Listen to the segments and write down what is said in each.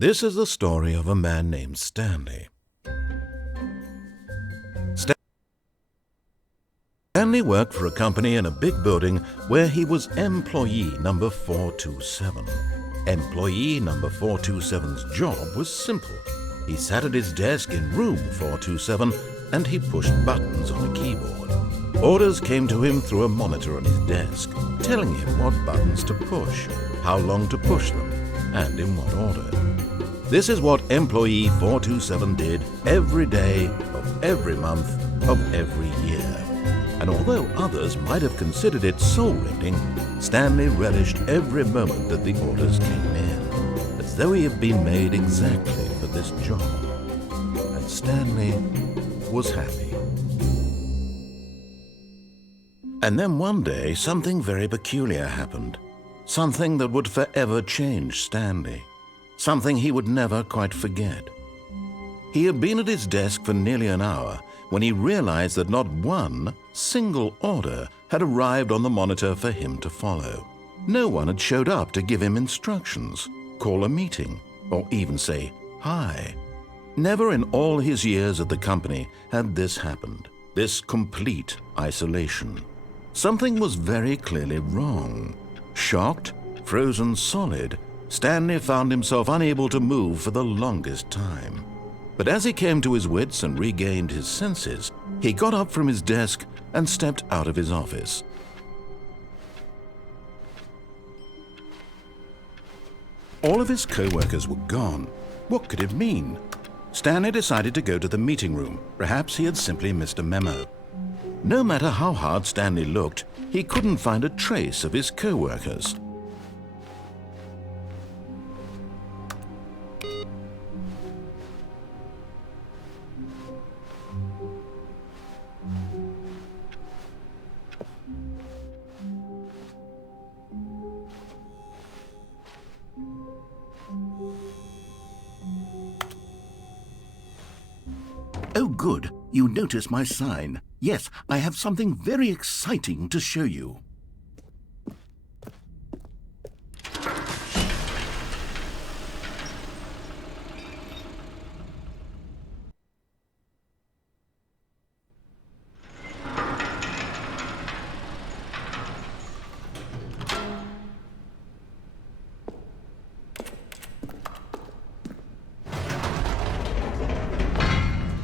This is the story of a man named Stanley. Stanley worked for a company in a big building where he was employee number 427. Employee number 427's job was simple. He sat at his desk in room 427 and he pushed buttons on a keyboard. Orders came to him through a monitor on his desk, telling him what buttons to push, how long to push them, and in what order. This is what employee 427 did every day of every month of every year. And although others might have considered it soul-rending, Stanley relished every moment that the orders came in, as though he had been made exactly for this job. And Stanley was happy. And then one day, something very peculiar happened. Something that would forever change Stanley. Something he would never quite forget. He had been at his desk for nearly an hour when he realized that not one single order had arrived on the monitor for him to follow. No one had showed up to give him instructions, call a meeting, or even say hi. Never in all his years at the company had this happened, this complete isolation. Something was very clearly wrong. Shocked, frozen solid, Stanley found himself unable to move for the longest time. But as he came to his wits and regained his senses, he got up from his desk and stepped out of his office. All of his co-workers were gone. What could it mean? Stanley decided to go to the meeting room. Perhaps he had simply missed a memo. No matter how hard Stanley looked, he couldn't find a trace of his co-workers. Oh, good. You notice my sign. Yes, I have something very exciting to show you.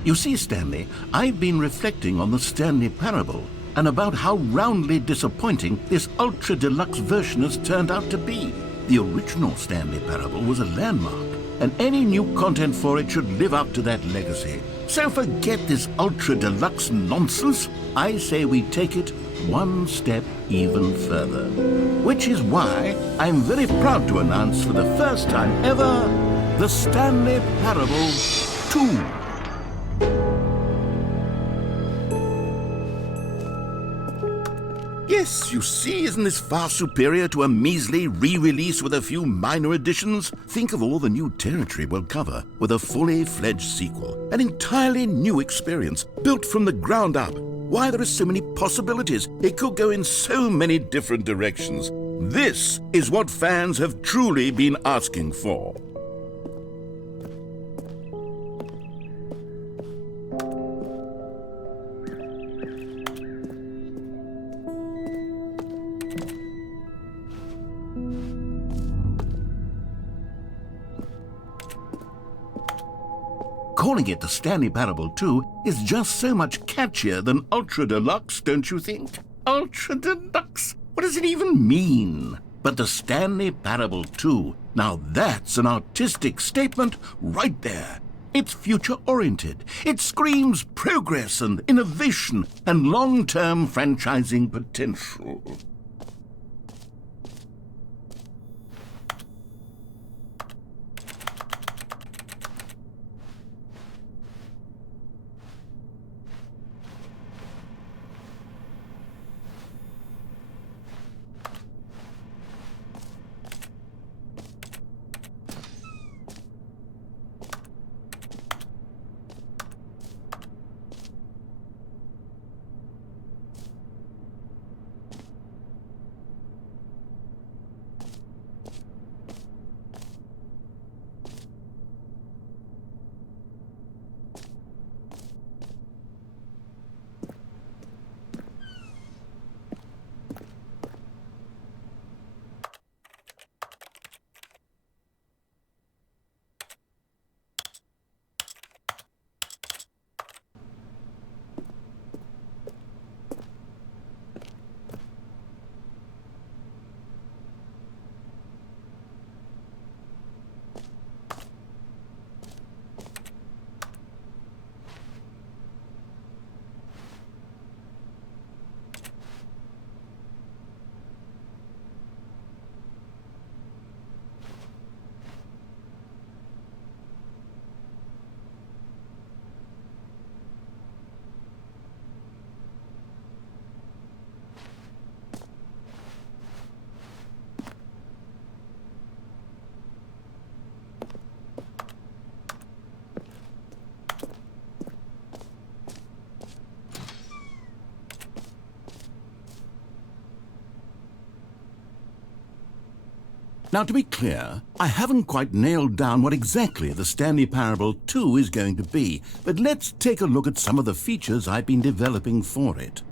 You see, Stanley, I've been reflecting on the Stanley Parable and about how roundly disappointing this ultra-deluxe version has turned out to be. The original Stanley Parable was a landmark, and any new content for it should live up to that legacy. So forget this ultra-deluxe nonsense. I say we take it one step even further. Which is why I'm very proud to announce for the first time ever, the Stanley Parable 2. Yes, you see, isn't this far superior to a measly re-release with a few minor additions? Think of all the new territory we'll cover with a fully fledged sequel. An entirely new experience, built from the ground up. Why, there are so many possibilities. It could go in so many different directions. This is what fans have truly been asking for. Calling it the Stanley Parable 2 is just so much catchier than Ultra Deluxe, don't you think? Ultra Deluxe? What does it even mean? But the Stanley Parable 2, now that's an artistic statement right there. It's future-oriented. It screams progress and innovation and long-term franchising potential. Now, to be clear, I haven't quite nailed down what exactly the Stanley Parable 2 is going to be, but let's take a look at some of the features I've been developing for it.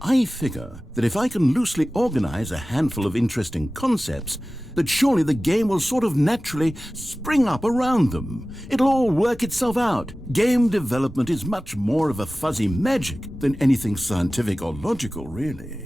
I figure that if I can loosely organize a handful of interesting concepts, that surely the game will sort of naturally spring up around them. It'll all work itself out. Game development is much more of a fuzzy magic than anything scientific or logical, really.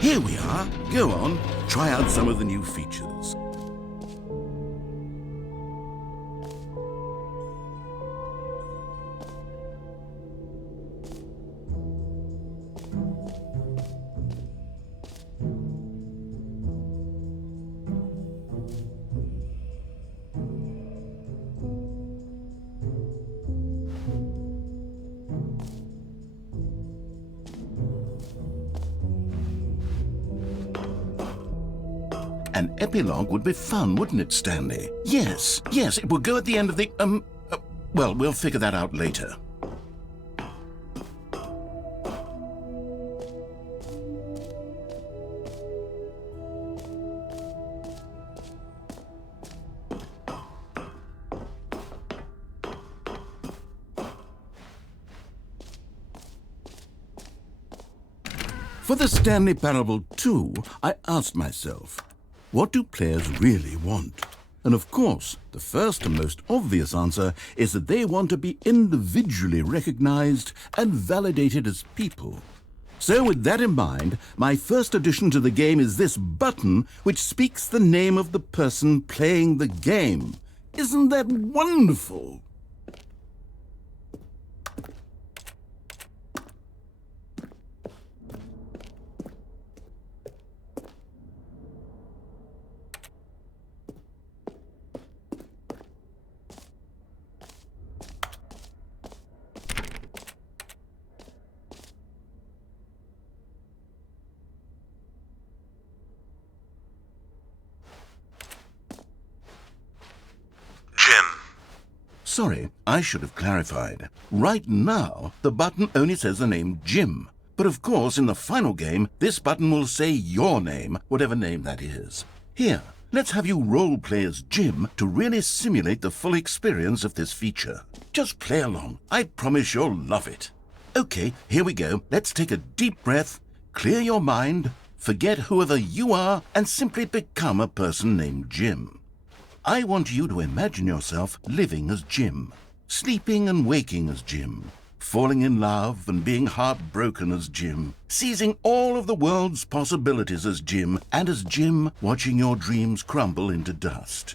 Here we are. Go on, try out some of the new features. An epilogue would be fun, wouldn't it, Stanley? Yes, it would go at the end of the, well, we'll figure that out later. For the Stanley Parable 2, I asked myself, what do players really want? And of course, the first and most obvious answer is that they want to be individually recognized and validated as people. So with that in mind, my first addition to the game is this button which speaks the name of the person playing the game. Isn't that wonderful? Sorry, I should have clarified. Right now, the button only says the name Jim. But of course, in the final game, this button will say your name, whatever name that is. Here, let's have you role-play as Jim to really simulate the full experience of this feature. Just play along. I promise you'll love it. Okay, here we go. Let's take a deep breath, clear your mind, forget whoever you are, and simply become a person named Jim. I want you to imagine yourself living as Jim, sleeping and waking as Jim, falling in love and being heartbroken as Jim, seizing all of the world's possibilities as Jim, and as Jim watching your dreams crumble into dust.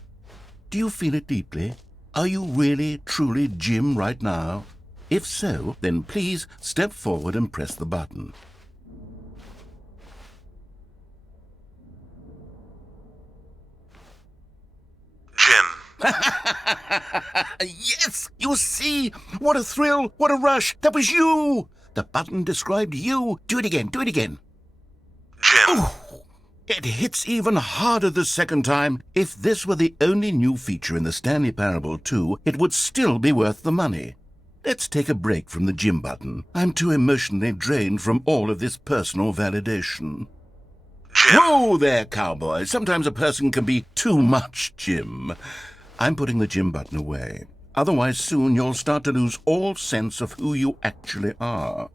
Do you feel it deeply? Are you really, truly Jim right now? If so, then please step forward and press the button. Yes! You see? What a thrill! What a rush! That was you! The button described you. Do it again. Do it again. Jim. Oh, it hits even harder the second time. If this were the only new feature in the Stanley Parable 2, it would still be worth the money. Let's take a break from the gym button. I'm too emotionally drained from all of this personal validation. Jim. Whoa there, cowboy. Sometimes a person can be too much, Jim. I'm putting the gym button away. Otherwise, soon you'll start to lose all sense of who you actually are.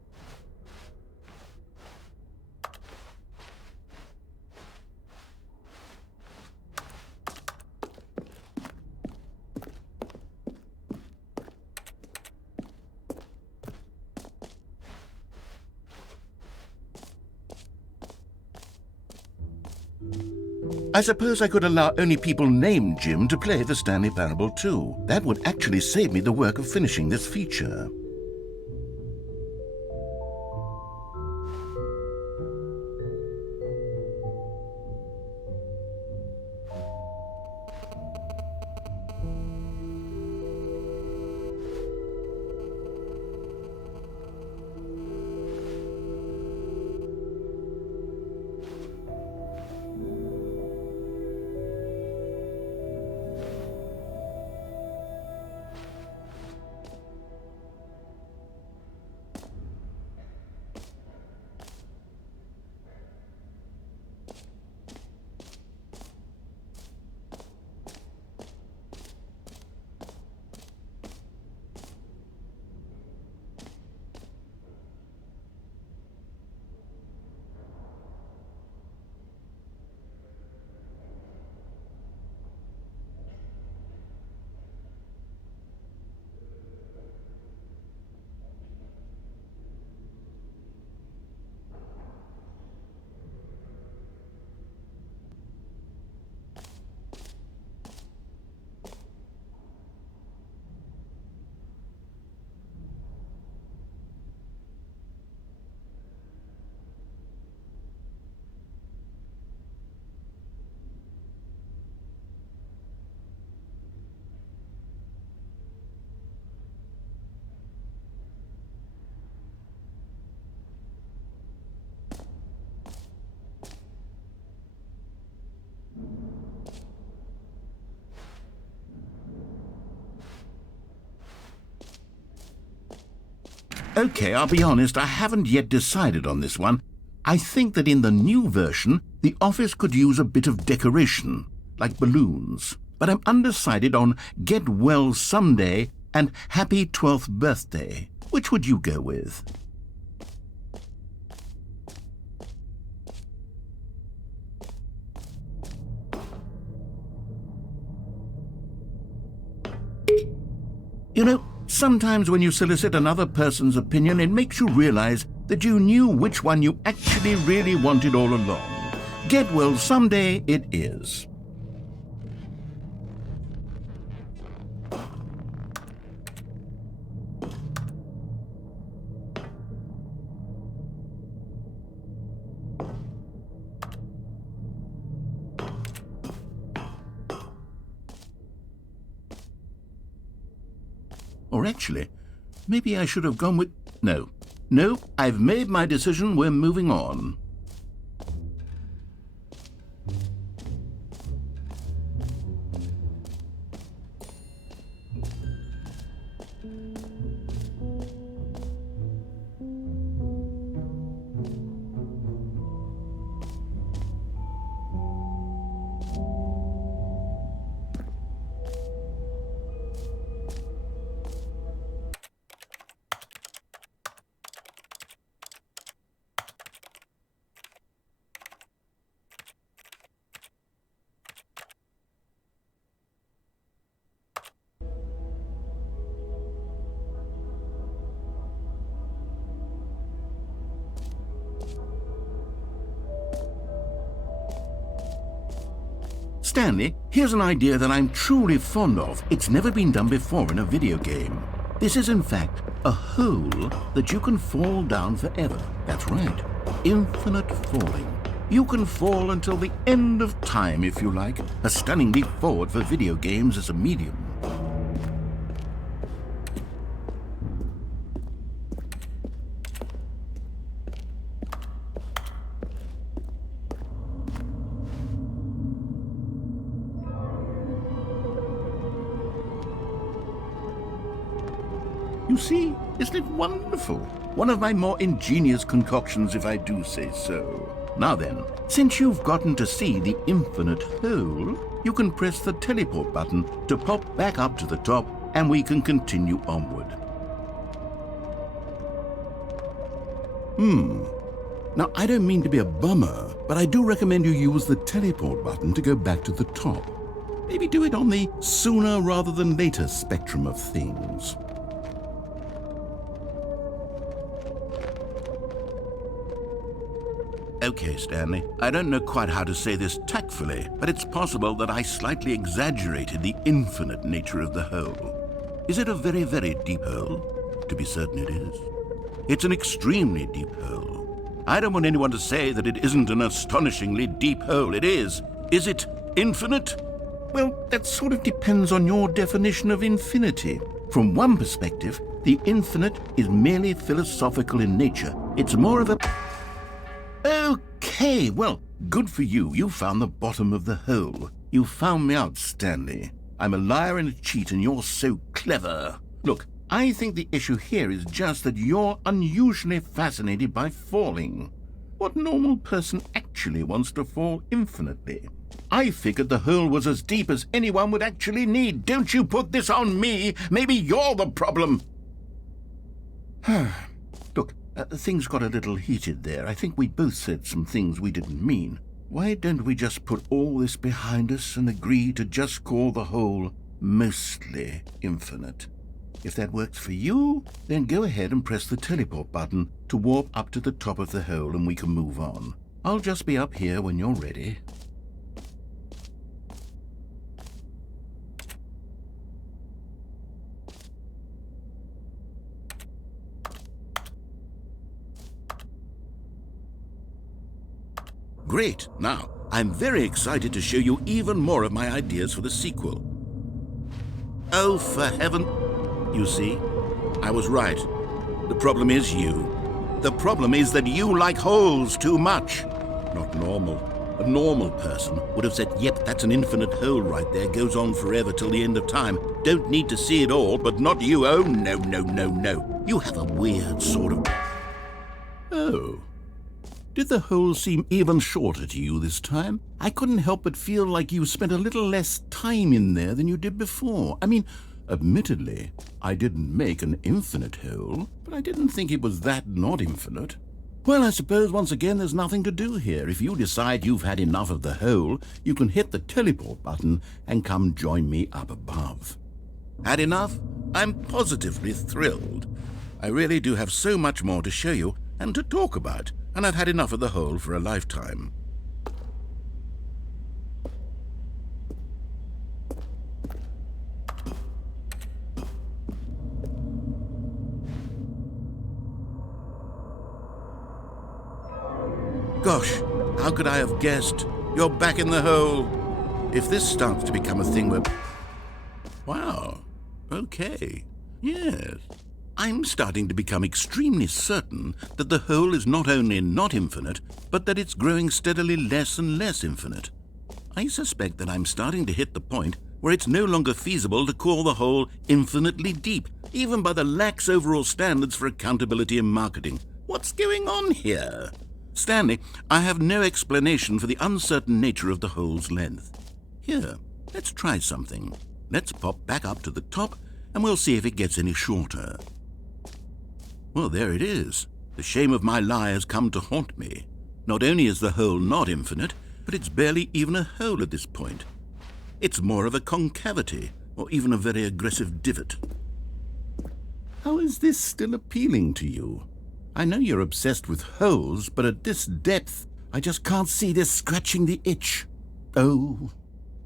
I suppose I could allow only people named Jim to play the Stanley Parable 2. That would actually save me the work of finishing this feature. Okay, I'll be honest, I haven't yet decided on this one. I think that in the new version, the office could use a bit of decoration, like balloons. But I'm undecided on Get Well Someday and Happy 12th Birthday. Which would you go with? You know, sometimes when you solicit another person's opinion, it makes you realize that you knew which one you actually really wanted all along. Get Well Someday it is. Or actually, maybe I should have gone with... No, I've made my decision. We're moving on. Stanley, here's an idea that I'm truly fond of. It's never been done before in a video game. This is, in fact, a hole that you can fall down forever. That's right. Infinite falling. You can fall until the end of time, if you like. A stunning leap forward for video games as a medium. You see, isn't it wonderful? One of my more ingenious concoctions, if I do say so. Now then, since you've gotten to see the infinite hole, you can press the teleport button to pop back up to the top, and we can continue onward. Now, I don't mean to be a bummer, but I do recommend you use the teleport button to go back to the top. Maybe do it on the sooner rather than later spectrum of things. Okay, Stanley, I don't know quite how to say this tactfully, but it's possible that I slightly exaggerated the infinite nature of the hole. Is it a very, very deep hole? To be certain it is. It's an extremely deep hole. I don't want anyone to say that it isn't an astonishingly deep hole. It is. Is it infinite? Well, that sort of depends on your definition of infinity. From one perspective, the infinite is merely philosophical in nature. It's more of a... Okay, well, good for you. You found the bottom of the hole. You found me out, Stanley. I'm a liar and a cheat, and you're so clever. Look, I think the issue here is just that you're unusually fascinated by falling. What normal person actually wants to fall infinitely? I figured the hole was as deep as anyone would actually need. Don't you put this on me. Maybe you're the problem. Look, things got a little heated there. I think we both said some things we didn't mean. Why don't we just put all this behind us and agree to just call the hole mostly infinite? If that works for you, then go ahead and press the teleport button to warp up to the top of the hole and we can move on. I'll just be up here when you're ready. Great. Now, I'm very excited to show you even more of my ideas for the sequel. Oh, for heaven... You see, I was right. The problem is you. The problem is that you like holes too much. Not normal. A normal person would have said, yep, that's an infinite hole right there, goes on forever till the end of time. Don't need to see it all, but not you. Oh, no, no, no, no. You have a weird sort of... Oh. Did the hole seem even shorter to you this time? I couldn't help but feel like you spent a little less time in there than you did before. I mean... Admittedly, I didn't make an infinite hole, but I didn't think it was that not infinite. Well, I suppose once again there's nothing to do here. If you decide you've had enough of the hole, you can hit the teleport button and come join me up above. Had enough? I'm positively thrilled. I really do have so much more to show you and to talk about, and I've had enough of the hole for a lifetime. Gosh, how could I have guessed? You're back in the hole. If this starts to become a thing where... Wow. Okay. Yes. I'm starting to become extremely certain that the hole is not only not infinite, but that it's growing steadily less and less infinite. I suspect that I'm starting to hit the point where it's no longer feasible to call the hole infinitely deep, even by the lax overall standards for accountability and marketing. What's going on here? Stanley, I have no explanation for the uncertain nature of the hole's length. Here, let's try something. Let's pop back up to the top, and we'll see if it gets any shorter. Well, there it is. The shame of my lie has come to haunt me. Not only is the hole not infinite, but it's barely even a hole at this point. It's more of a concavity, or even a very aggressive divot. How is this still appealing to you? I know you're obsessed with holes, but at this depth, I just can't see this scratching the itch. Oh,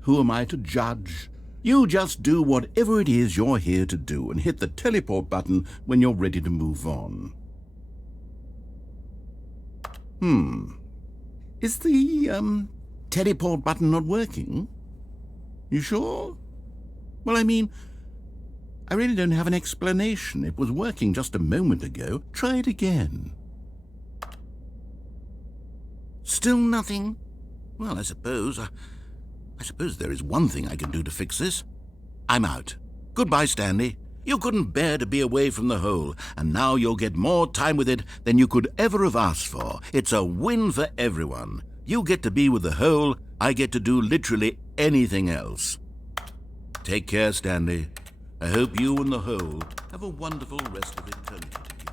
who am I to judge? You just do whatever it is you're here to do and hit the teleport button when you're ready to move on. Is the, teleport button not working? You sure? Well, I mean... I really don't have an explanation. It was working just a moment ago. Try it again. Still nothing? Well, I suppose there is one thing I can do to fix this. I'm out. Goodbye, Stanley. You couldn't bear to be away from the hole, and now you'll get more time with it than you could ever have asked for. It's a win for everyone. You get to be with the hole, I get to do literally anything else. Take care, Stanley. I hope you and the hole have a wonderful rest of eternity together.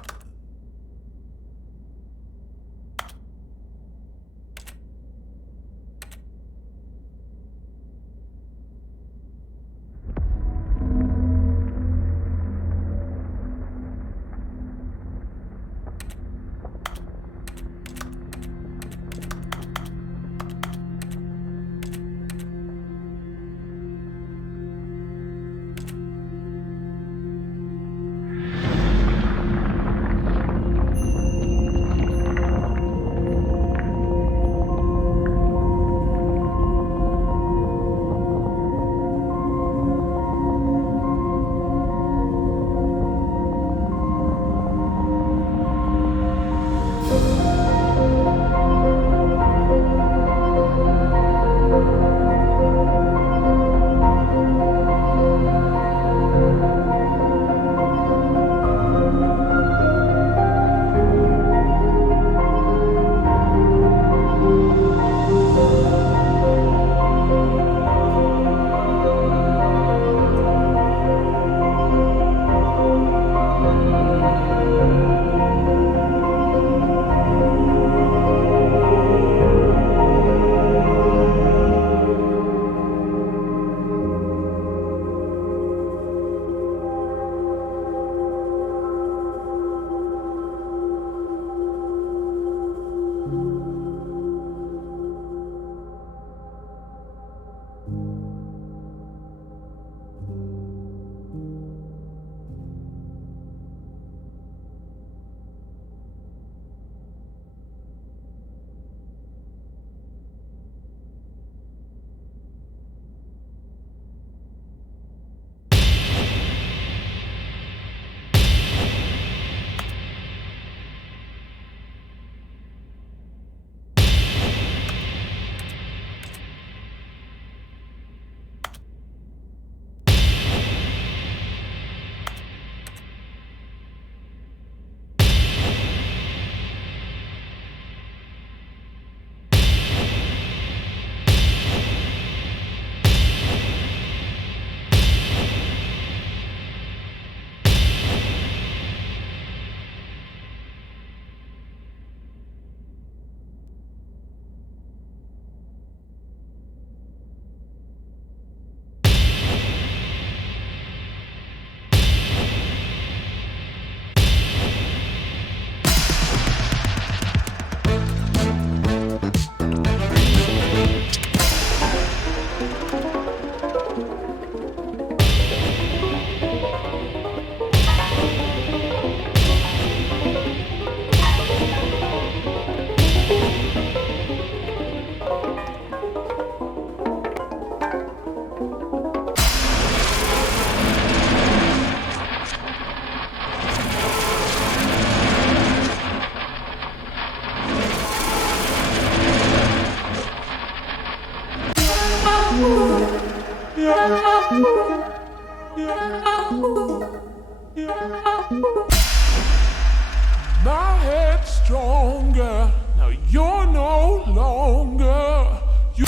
My head's stronger. Now you're no longer. You.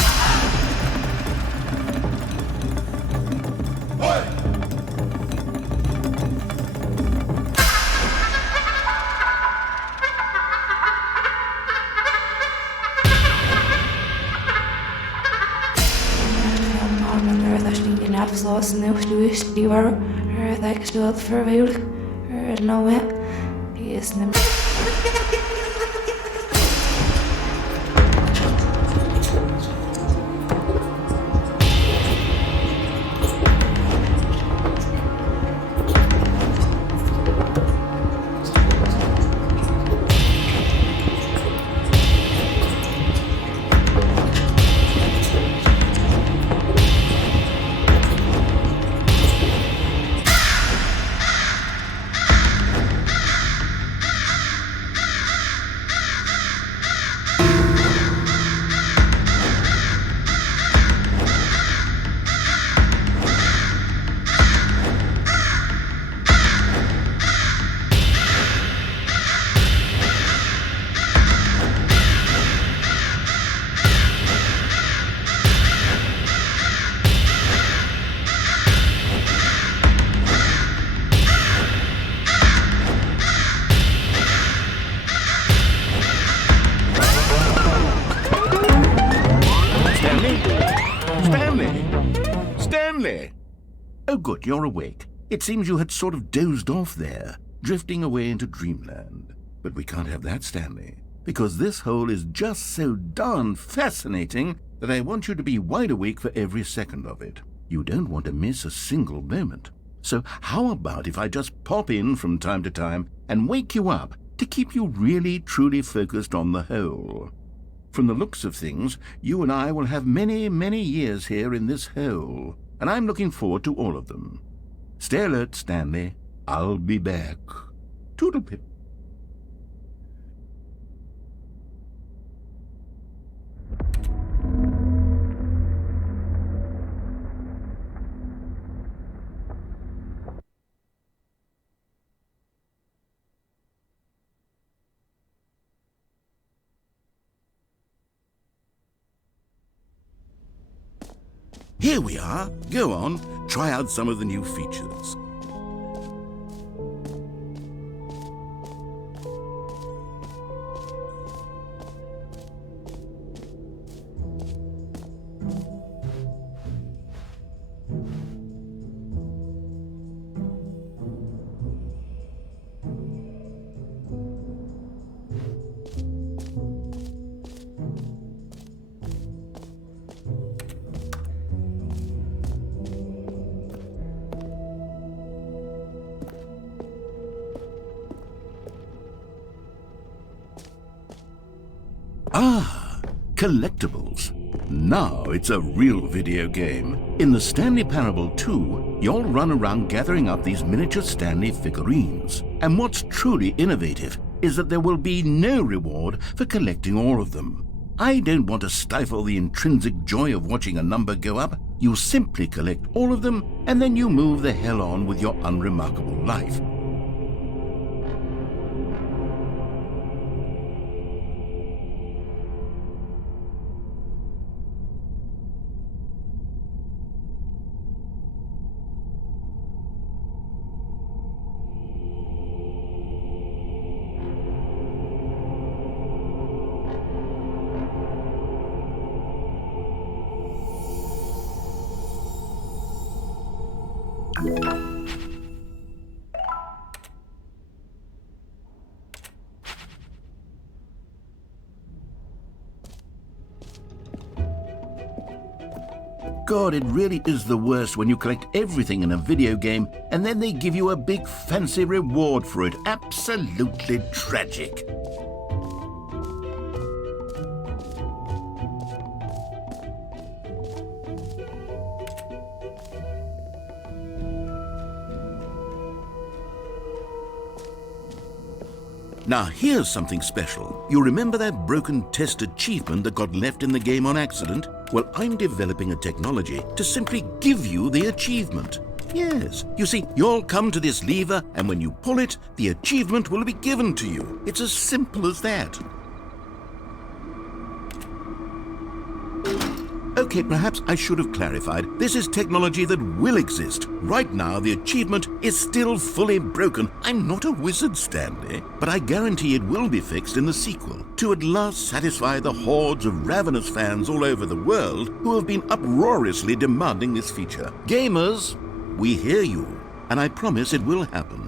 Afsluiten nieuws die waren er gesteld verweerd er nou hè die is nem Stanley! Oh, good, you're awake. It seems you had sort of dozed off there, drifting away into dreamland. But we can't have that, Stanley, because this hole is just so darn fascinating that I want you to be wide awake for every second of it. You don't want to miss a single moment. So how about if I just pop in from time to time and wake you up to keep you really, truly focused on the hole? From the looks of things, you and I will have many, many years here in this hole, and I'm looking forward to all of them. Stay alert, Stanley. I'll be back. Toodlepip. Here we are. Go on, try out some of the new features. Ah, collectibles. Now it's a real video game. In the Stanley Parable 2, you'll run around gathering up these miniature Stanley figurines. And what's truly innovative is that there will be no reward for collecting all of them. I don't want to stifle the intrinsic joy of watching a number go up. You simply collect all of them, and then you move the hell on with your unremarkable life. God, it really is the worst when you collect everything in a video game and then they give you a big fancy reward for it. Absolutely tragic. Now here's something special. You remember that broken test achievement that got left in the game on accident? Well, I'm developing a technology to simply give you the achievement. Yes, you see, you'll come to this lever, and when you pull it, the achievement will be given to you. It's as simple as that. Okay, perhaps I should have clarified. This is technology that will exist. Right now, the achievement is still fully broken. I'm not a wizard, Stanley, but I guarantee it will be fixed in the sequel to at last satisfy the hordes of ravenous fans all over the world who have been uproariously demanding this feature. Gamers, we hear you, and I promise it will happen.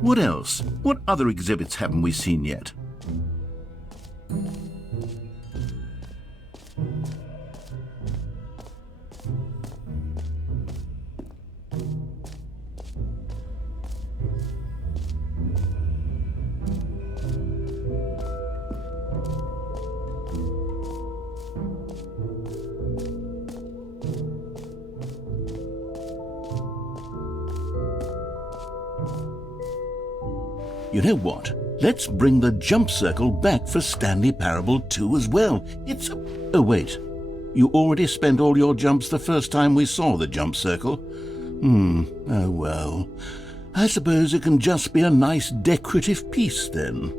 What else? What other exhibits haven't we seen yet? You know what? Let's bring the jump circle back for Stanley Parable 2 as well. Oh, wait. You already spent all your jumps the first time we saw the jump circle? Oh well. I suppose it can just be a nice decorative piece then.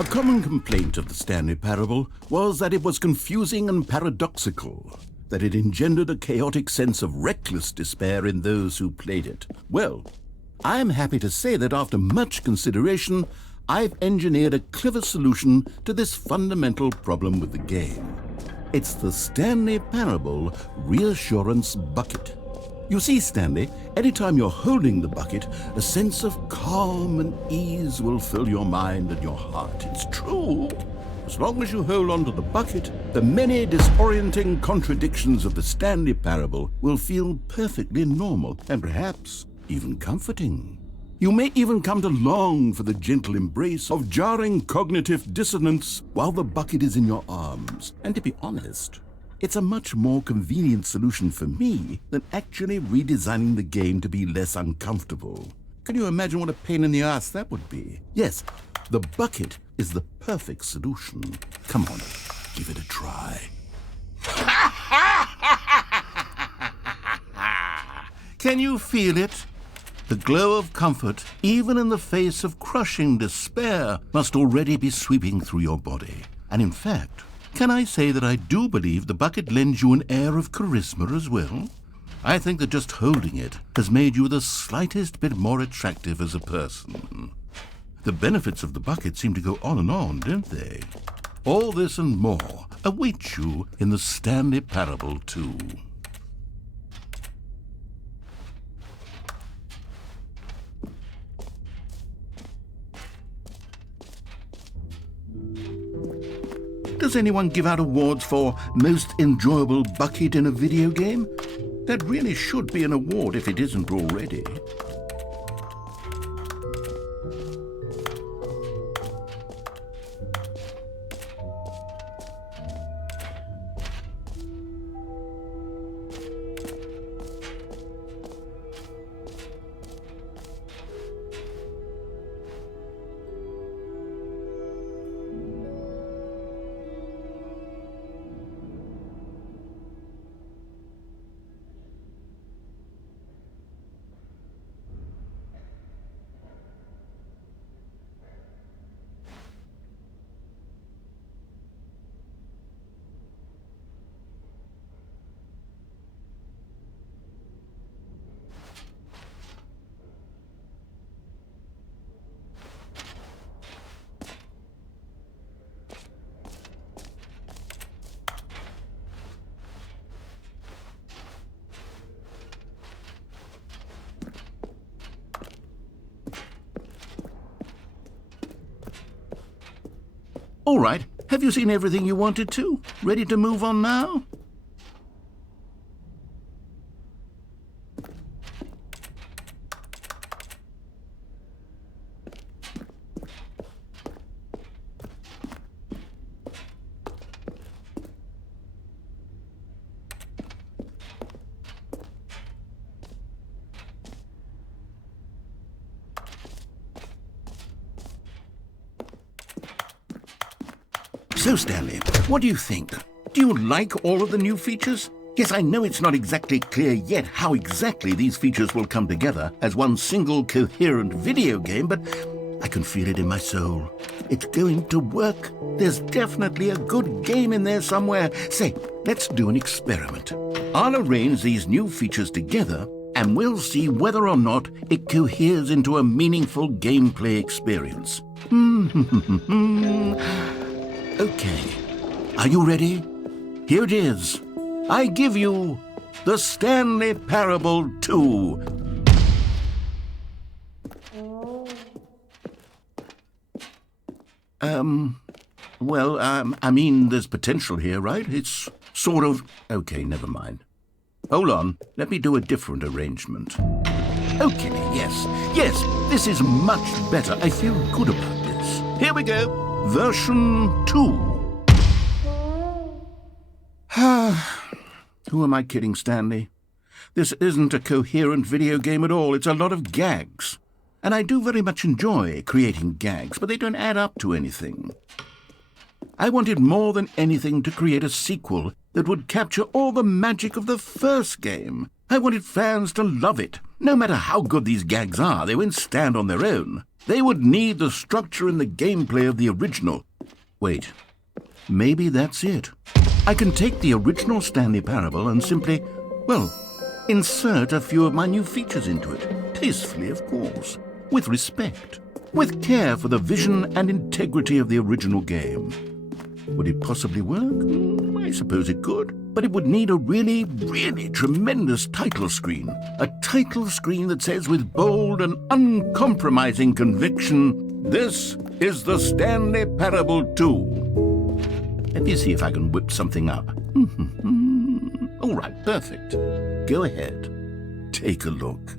A common complaint of the Stanley Parable was that it was confusing and paradoxical, that it engendered a chaotic sense of reckless despair in those who played it. Well, I am happy to say that after much consideration, I've engineered a clever solution to this fundamental problem with the game. It's the Stanley Parable Reassurance Bucket. You see, Stanley, anytime you're holding the bucket, a sense of calm and ease will fill your mind and your heart. It's true. As long as you hold on to the bucket, the many disorienting contradictions of the Stanley Parable will feel perfectly normal and perhaps even comforting. You may even come to long for the gentle embrace of jarring cognitive dissonance while the bucket is in your arms. And to be honest, it's a much more convenient solution for me than actually redesigning the game to be less uncomfortable. Can you imagine what a pain in the ass that would be? Yes, the bucket is the perfect solution. Come on, give it a try. Can you feel it? The glow of comfort, even in the face of crushing despair, must already be sweeping through your body. And in fact, can I say that I do believe the bucket lends you an air of charisma as well? I think that just holding it has made you the slightest bit more attractive as a person. The benefits of the bucket seem to go on and on, don't they? All this and more await you in the Stanley Parable 2. Does anyone give out awards for most enjoyable bucket in a video game? That really should be an award if it isn't already. All right, have you seen everything you wanted to? Ready to move on now? So, Stanley, what do you think? Do you like all of the new features? Yes, I know it's not exactly clear yet how exactly these features will come together as one single coherent video game, but I can feel it in my soul. It's going to work. There's definitely a good game in there somewhere. Say, let's do an experiment. I'll arrange these new features together, and we'll see whether or not it coheres into a meaningful gameplay experience. Okay, are you ready? Here it is. I give you the Stanley Parable 2. I mean, there's potential here, right? It's sort of... Okay, never mind. Hold on, let me do a different arrangement. Okay, yes, this is much better. I feel good about this. Here we go. Version 2. Who am I kidding, Stanley? This isn't a coherent video game at all. It's a lot of gags. And I do very much enjoy creating gags, but they don't add up to anything. I wanted more than anything to create a sequel that would capture all the magic of the first game. I wanted fans to love it. No matter how good these gags are, they won't stand on their own. They would need the structure and the gameplay of the original. Wait, maybe that's it. I can take the original Stanley Parable and simply, well, insert a few of my new features into it. Tastefully, of course. With respect. With care for the vision and integrity of the original game. Would it possibly work? I suppose it could. But it would need a really, really tremendous title screen. A title screen that says with bold and uncompromising conviction, "This is the Stanley Parable 2. Let me see if I can whip something up. All right, perfect. Go ahead. Take a look.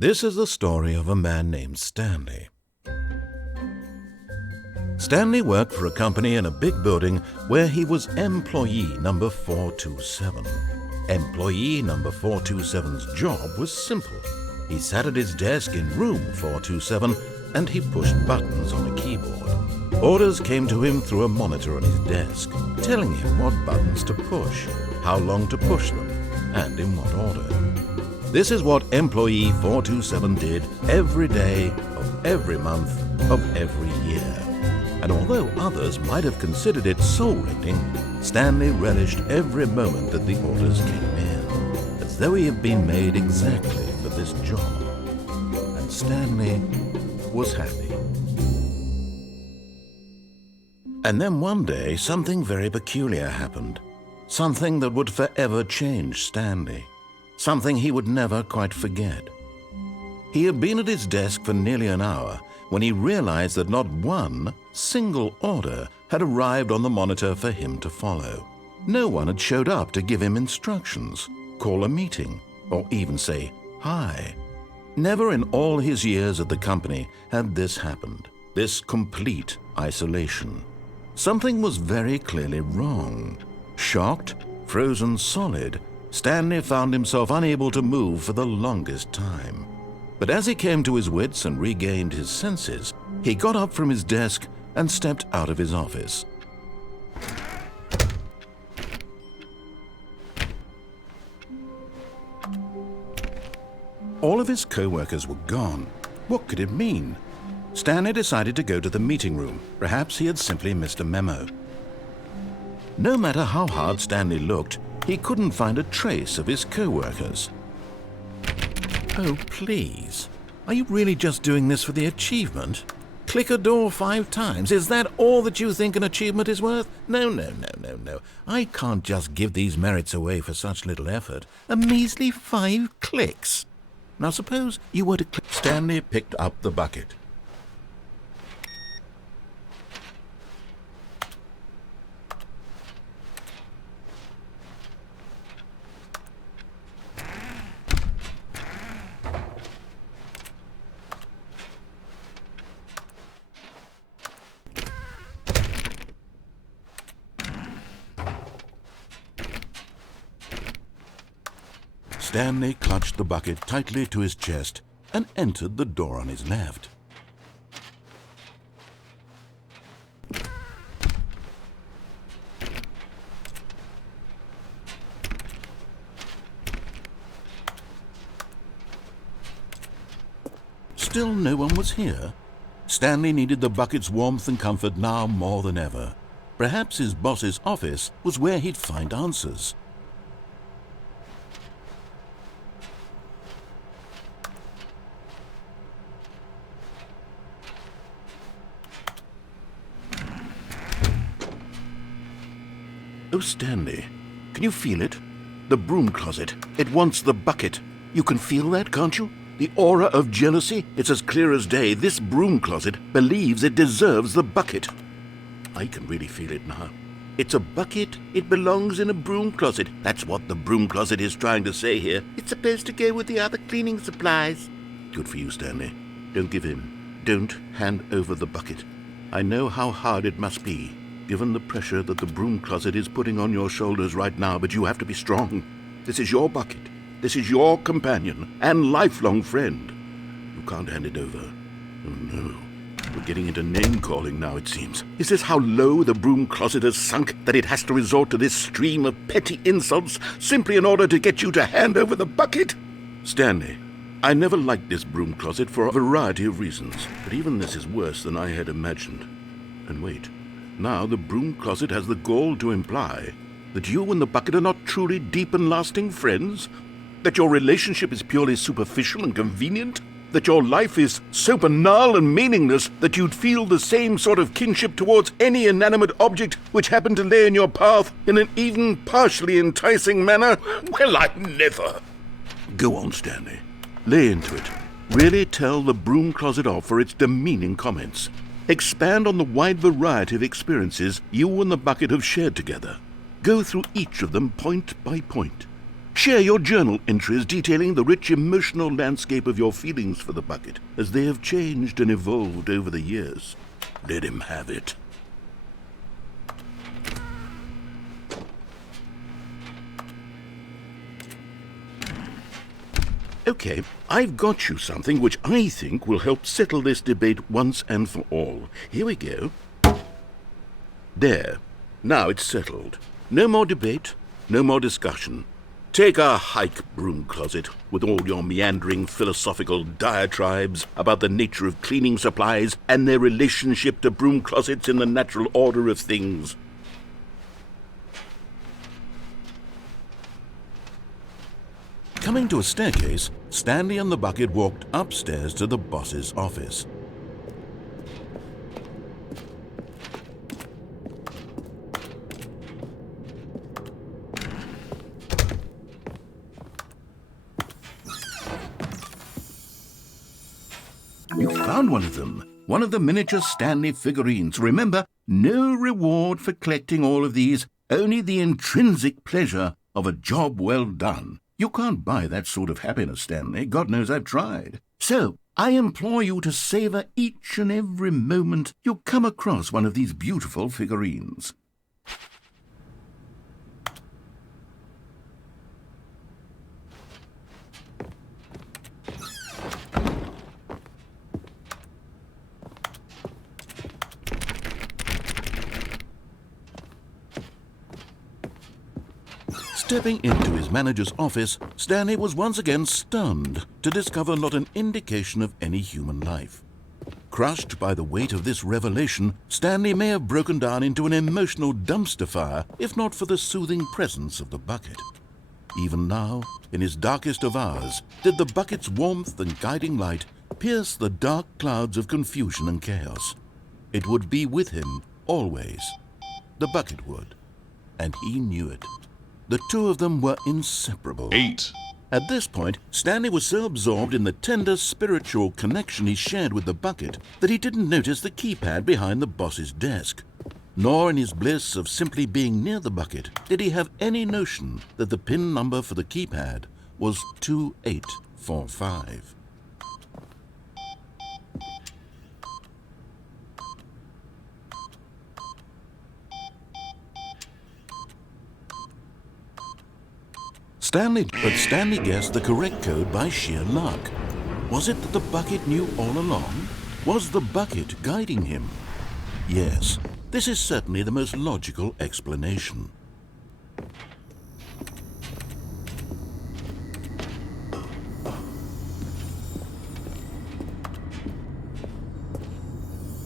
This is the story of a man named Stanley. Stanley worked for a company in a big building where he was employee number 427. Employee number 427's job was simple. He sat at his desk in room 427 and he pushed buttons on a keyboard. Orders came to him through a monitor on his desk, telling him what buttons to push, how long to push them, and in what order. This is what employee 427 did every day of every month of every year. And although others might have considered it soul-rending, Stanley relished every moment that the orders came in, as though he had been made exactly for this job. And Stanley was happy. And then one day, something very peculiar happened. Something that would forever change Stanley. Something he would never quite forget. He had been at his desk for nearly an hour when he realized that not one single order had arrived on the monitor for him to follow. No one had showed up to give him instructions, call a meeting, or even say hi. Never in all his years at the company had this happened, this complete isolation. Something was very clearly wrong. Shocked, frozen solid, Stanley found himself unable to move for the longest time. But as he came to his wits and regained his senses, he got up from his desk and stepped out of his office. All of his co-workers were gone. What could it mean? Stanley decided to go to the meeting room. Perhaps he had simply missed a memo. No matter how hard Stanley looked, he couldn't find a trace of his co-workers. Oh, please. Are you really just doing this for the achievement? Click a door 5 times. Is that all that you think an achievement is worth? No. I can't just give these merits away for such little effort. A measly 5 clicks. Now suppose you were to click. Stanley picked up the bucket. Stanley clutched the bucket tightly to his chest and entered the door on his left. Still no one was here. Stanley needed the bucket's warmth and comfort now more than ever. Perhaps his boss's office was where he'd find answers. Oh, Stanley, can you feel it? The broom closet. It wants the bucket. You can feel that, can't you? The aura of jealousy? It's as clear as day. This broom closet believes it deserves the bucket. I can really feel it now. It's a bucket. It belongs in a broom closet. That's what the broom closet is trying to say here. It's supposed to go with the other cleaning supplies. Good for you, Stanley. Don't give in. Don't hand over the bucket. I know how hard it must be, given the pressure that the broom closet is putting on your shoulders right now, but you have to be strong. This is your bucket. This is your companion and lifelong friend. You can't hand it over. Oh, no. We're getting into name-calling now, it seems. Is this how low the broom closet has sunk, that it has to resort to this stream of petty insults simply in order to get you to hand over the bucket? Stanley, I never liked this broom closet for a variety of reasons, but even this is worse than I had imagined. And wait. Now the broom closet has the gall to imply that you and the bucket are not truly deep and lasting friends, that your relationship is purely superficial and convenient, that your life is so banal and meaningless that you'd feel the same sort of kinship towards any inanimate object which happened to lay in your path in an even partially enticing manner. Well, I never. Go on, Stanley. Lay into it. Really tell the broom closet off for its demeaning comments. Expand on the wide variety of experiences you and the bucket have shared together. Go through each of them point by point. Share your journal entries detailing the rich emotional landscape of your feelings for the bucket as they have changed and evolved over the years. Let him have it. Okay, I've got you something which I think will help settle this debate once and for all. Here we go. There. Now it's settled. No more debate, no more discussion. Take a hike, broom closet, with all your meandering philosophical diatribes about the nature of cleaning supplies and their relationship to broom closets in the natural order of things. Coming to a staircase, Stanley and the bucket walked upstairs to the boss's office. You found one of them. One of the miniature Stanley figurines. Remember, no reward for collecting all of these, only the intrinsic pleasure of a job well done. You can't buy that sort of happiness, Stanley. God knows I've tried. So, I implore you to savor each and every moment you come across one of these beautiful figurines. Stepping into his manager's office, Stanley was once again stunned to discover not an indication of any human life. Crushed by the weight of this revelation, Stanley may have broken down into an emotional dumpster fire if not for the soothing presence of the bucket. Even now, in his darkest of hours, did the bucket's warmth and guiding light pierce the dark clouds of confusion and chaos. It would be with him always. The bucket would. And he knew it. The two of them were inseparable. 8. At this point, Stanley was so absorbed in the tender spiritual connection he shared with the bucket that he didn't notice the keypad behind the boss's desk. Nor in his bliss of simply being near the bucket did he have any notion that the PIN number for the keypad was 2845. Stanley guessed the correct code by sheer luck. Was it that the bucket knew all along? Was the bucket guiding him? Yes, this is certainly the most logical explanation.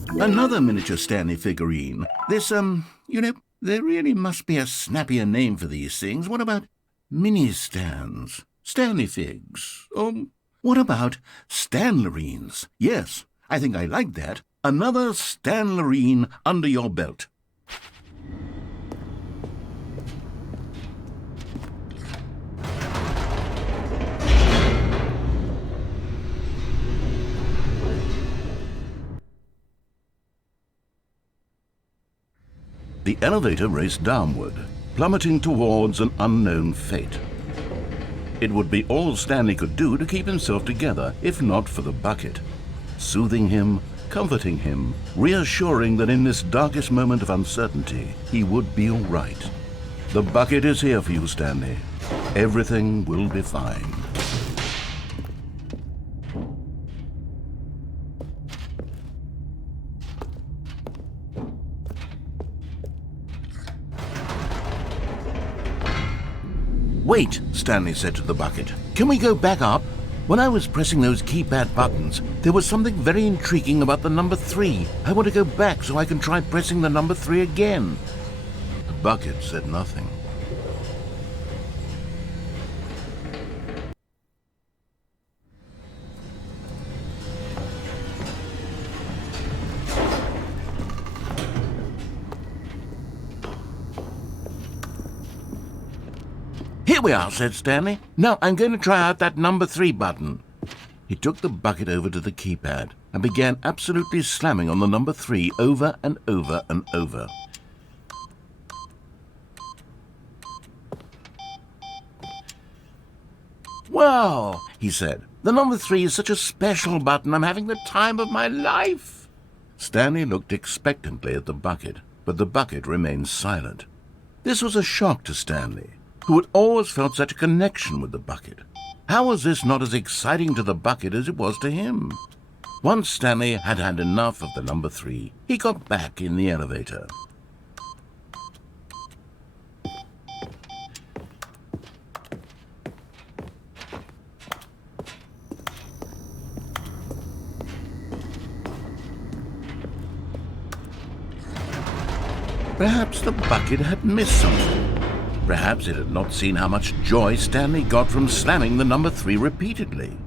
Another miniature Stanley figurine. This, there really must be a snappier name for these things. What about mini-stands? Stanley figs? Or what about Stanlerines? Yes, I think I like that. Another Stanlerine under your belt. The elevator raced downward, plummeting towards an unknown fate. It would be all Stanley could do to keep himself together, if not for the bucket. Soothing him, comforting him, reassuring that in this darkest moment of uncertainty, he would be all right. The bucket is here for you, Stanley. Everything will be fine. Wait, Stanley said to the bucket. Can we go back up? When I was pressing those keypad buttons, there was something very intriguing about the number 3. I want to go back so I can try pressing the number 3 again. The bucket said nothing. Here we are, said Stanley. Now I'm going to try out that number 3 button. He took the bucket over to the keypad and began absolutely slamming on the number 3 over and over and over. Wow, he said. The number 3 is such a special button. I'm having the time of my life. Stanley looked expectantly at the bucket, but the bucket remained silent. This was a shock to Stanley, who had always felt such a connection with the bucket. How was this not as exciting to the bucket as it was to him? Once Stanley had had enough of the number 3, he got back in the elevator. Perhaps the bucket had missed something. Perhaps it had not seen how much joy Stanley got from slamming the number 3 repeatedly.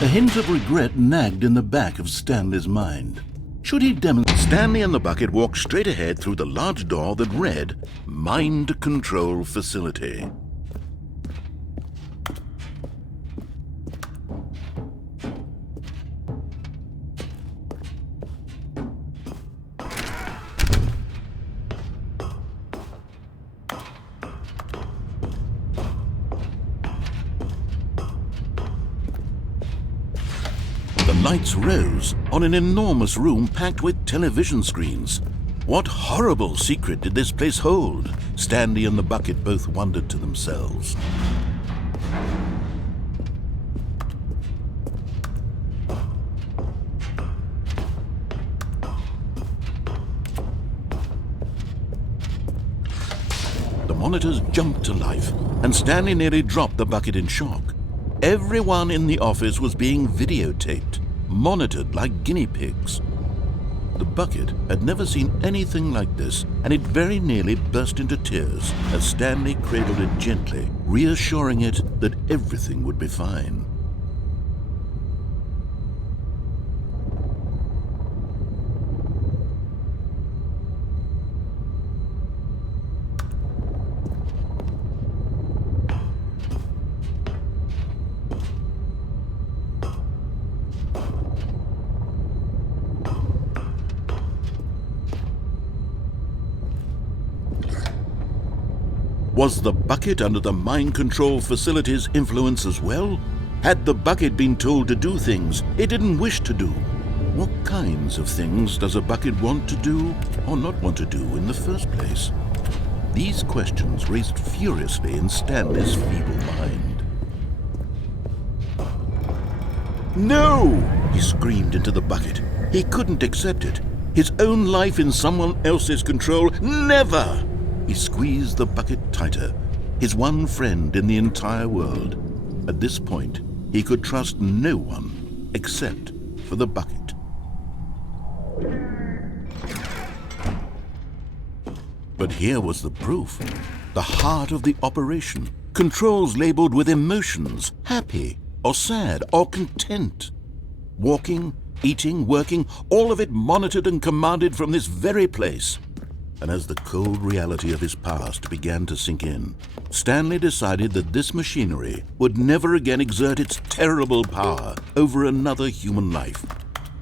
A hint of regret nagged in the back of Stanley's mind. Should he demonstrate? Stanley and the bucket walked straight ahead through the large door that read, Mind Control Facility. The lights rose on an enormous room packed with television screens. What horrible secret did this place hold? Stanley and the bucket both wondered to themselves. The monitors jumped to life, and Stanley nearly dropped the bucket in shock. Everyone in the office was being videotaped, monitored like guinea pigs. The bucket had never seen anything like this, and it very nearly burst into tears as Stanley cradled it gently, reassuring it that everything would be fine. Was the bucket under the mind control facility's influence as well? Had the bucket been told to do things it didn't wish to do? What kinds of things does a bucket want to do or not want to do in the first place? These questions raced furiously in Stanley's feeble mind. No! He screamed into the bucket. He couldn't accept it. His own life in someone else's control, never! He squeezed the bucket tighter, his one friend in the entire world. At this point, he could trust no one except for the bucket. But here was the proof. The heart of the operation. Controls labeled with emotions, happy or sad or content. Walking, eating, working, all of it monitored and commanded from this very place. And as the cold reality of his past began to sink in, Stanley decided that this machinery would never again exert its terrible power over another human life.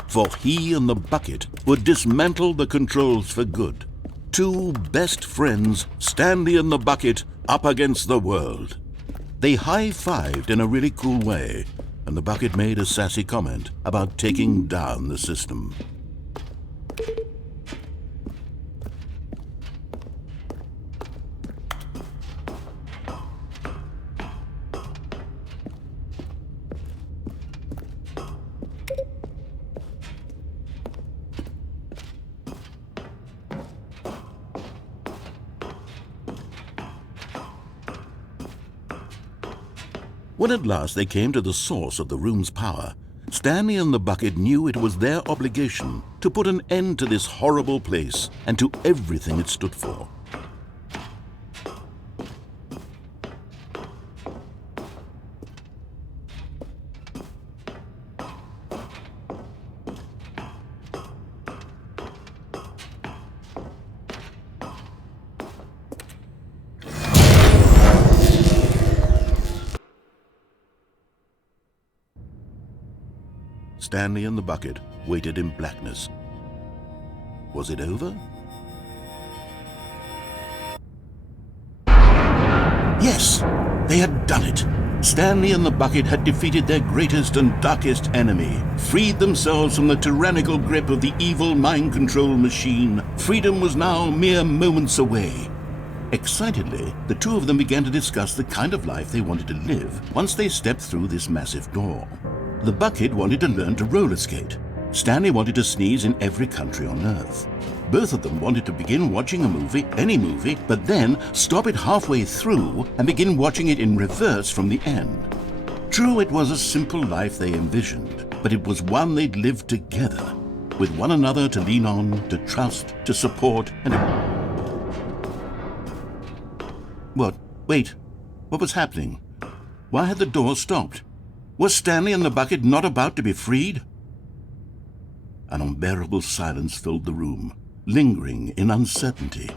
For he and the bucket would dismantle the controls for good. Two best friends, Stanley and the bucket, up against the world. They high-fived in a really cool way, and the bucket made a sassy comment about taking down the system. When at last they came to the source of the room's power, Stanley and the bucket knew it was their obligation to put an end to this horrible place and to everything it stood for. Stanley and the bucket waited in blackness. Was it over? Yes, they had done it. Stanley and the bucket had defeated their greatest and darkest enemy, freed themselves from the tyrannical grip of the evil mind control machine. Freedom was now mere moments away. Excitedly, the two of them began to discuss the kind of life they wanted to live once they stepped through this massive door. The bucket wanted to learn to roller skate. Stanley wanted to sneeze in every country on Earth. Both of them wanted to begin watching a movie, any movie, but then stop it halfway through and begin watching it in reverse from the end. True, it was a simple life they envisioned, but it was one they'd lived together, with one another to lean on, to trust, to support, and... What? Wait. What was happening? Why had the door stopped? Was Stanley and the bucket not about to be freed? An unbearable silence filled the room, lingering in uncertainty,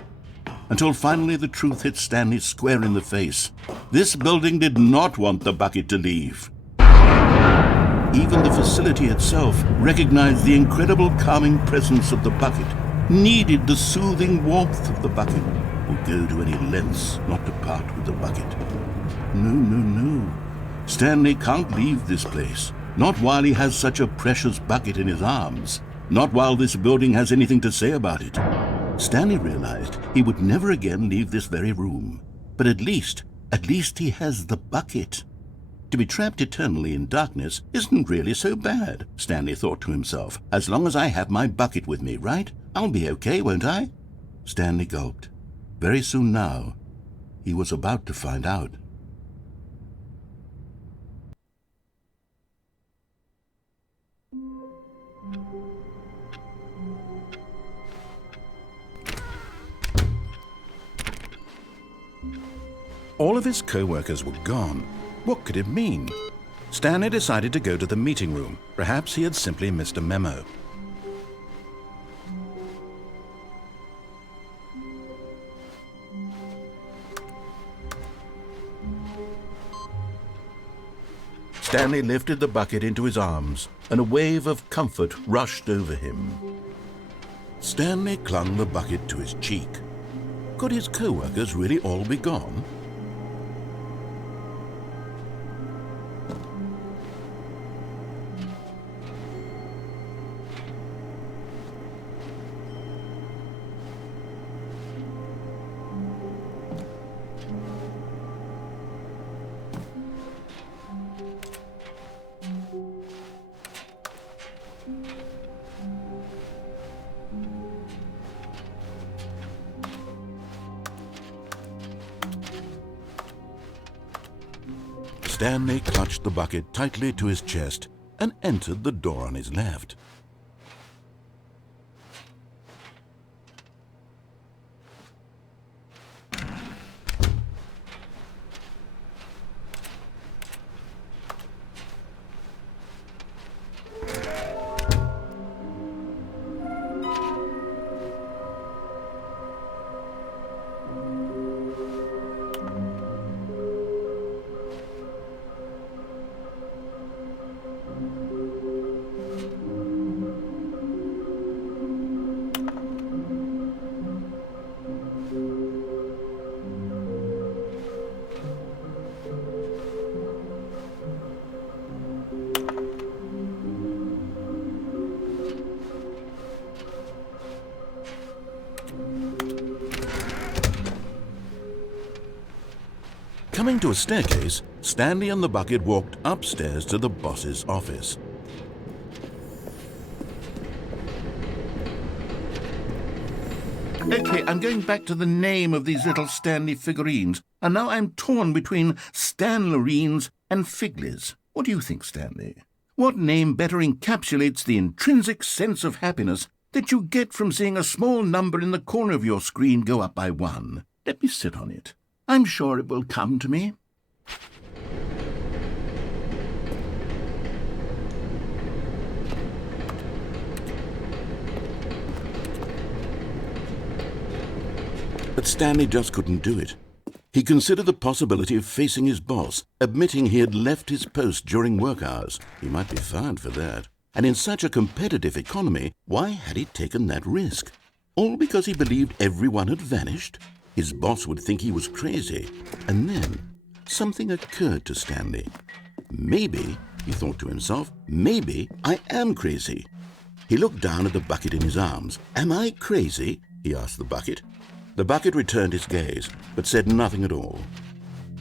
until finally the truth hit Stanley square in the face. This building did not want the bucket to leave. Even the facility itself recognized the incredible calming presence of the bucket, needed the soothing warmth of the bucket, would go to any lengths not to part with the bucket. No. Stanley can't leave this place, not while he has such a precious bucket in his arms, not while this building has anything to say about it. Stanley realized he would never again leave this very room, but at least he has the bucket. To be trapped eternally in darkness isn't really so bad, Stanley thought to himself. As long as I have my bucket with me, right? I'll be okay, won't I? Stanley gulped. Very soon now, he was about to find out. All of his co-workers were gone. What could it mean? Stanley decided to go to the meeting room. Perhaps he had simply missed a memo. Stanley lifted the bucket into his arms, and a wave of comfort rushed over him. Stanley clung the bucket to his cheek. Could his co-workers really all be gone? Stanley clutched the bucket tightly to his chest and entered the door on his left. Coming to a staircase, Stanley and the bucket walked upstairs to the boss's office. Okay, I'm going back to the name of these little Stanley figurines, and now I'm torn between Stanlerines and Figlies. What do you think, Stanley? What name better encapsulates the intrinsic sense of happiness that you get from seeing a small number in the corner of your screen go up by 1? Let me sit on it. I'm sure it will come to me. But Stanley just couldn't do it. He considered the possibility of facing his boss, admitting he had left his post during work hours. He might be fired for that. And in such a competitive economy, why had he taken that risk? All because he believed everyone had vanished? His boss would think he was crazy. And then something occurred to Stanley. Maybe, he thought to himself, maybe I am crazy. He looked down at the bucket in his arms. Am I crazy? He asked the bucket. The bucket returned his gaze, but said nothing at all.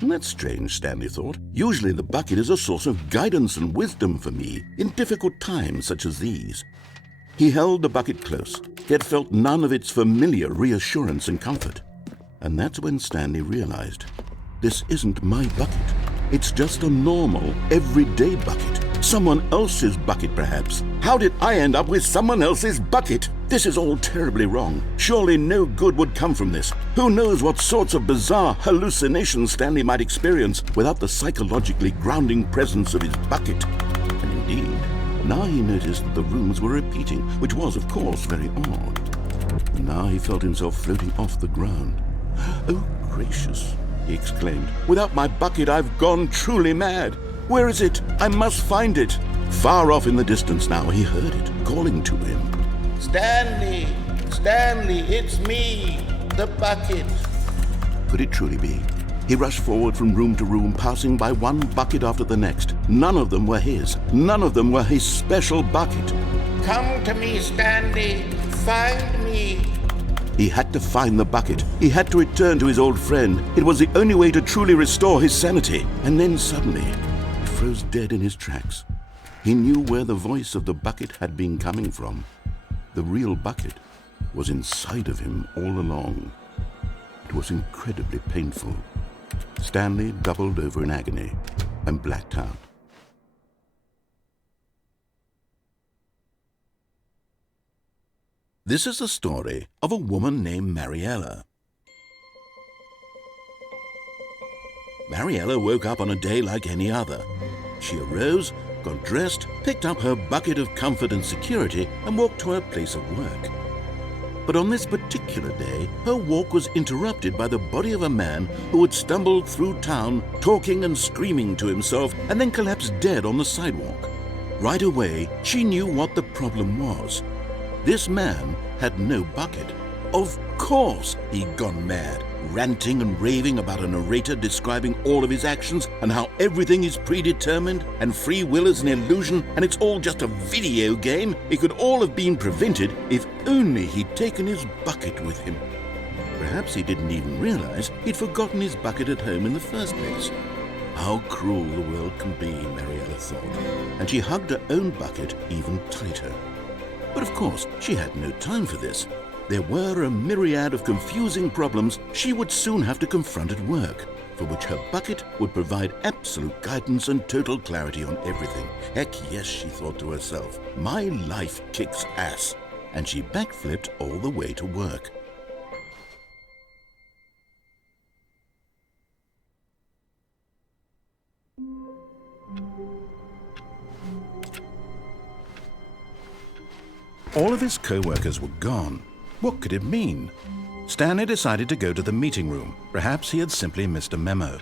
That's strange, Stanley thought. Usually the bucket is a source of guidance and wisdom for me in difficult times such as these. He held the bucket close, yet felt none of its familiar reassurance and comfort. And that's when Stanley realized, this isn't my bucket. It's just a normal, everyday bucket. Someone else's bucket, perhaps. How did I end up with someone else's bucket? This is all terribly wrong. Surely no good would come from this. Who knows what sorts of bizarre hallucinations Stanley might experience without the psychologically grounding presence of his bucket. And indeed, now he noticed that the rooms were repeating, which was, of course, very odd. Now he felt himself floating off the ground. Oh, gracious, he exclaimed. Without my bucket, I've gone truly mad. Where is it? I must find it. Far off in the distance now, he heard it, calling to him. Stanley! Stanley, it's me, the bucket. Could it truly be? He rushed forward from room to room, passing by one bucket after the next. None of them were his. None of them were his special bucket. Come to me, Stanley. Find me. He had to find the bucket. He had to return to his old friend. It was the only way to truly restore his sanity. And then suddenly, he froze dead in his tracks. He knew where the voice of the bucket had been coming from. The real bucket was inside of him all along. It was incredibly painful. Stanley doubled over in agony and blacked out. This is the story of a woman named Mariella. Mariella woke up on a day like any other. She arose, got dressed, picked up her bucket of comfort and security, and walked to her place of work. But on this particular day, her walk was interrupted by the body of a man who had stumbled through town, talking and screaming to himself, and then collapsed dead on the sidewalk. Right away, she knew what the problem was. This man had no bucket. Of course he'd gone mad, ranting and raving about a narrator describing all of his actions and how everything is predetermined and free will is an illusion and it's all just a video game. It could all have been prevented if only he'd taken his bucket with him. Perhaps he didn't even realize he'd forgotten his bucket at home in the first place. How cruel the world can be, Mariella thought, and she hugged her own bucket even tighter. But of course, she had no time for this. There were a myriad of confusing problems she would soon have to confront at work, for which her bucket would provide absolute guidance and total clarity on everything. Heck yes, she thought to herself, my life kicks ass. And she backflipped all the way to work. All of his co-workers were gone. What could it mean? Stanley decided to go to the meeting room. Perhaps he had simply missed a memo.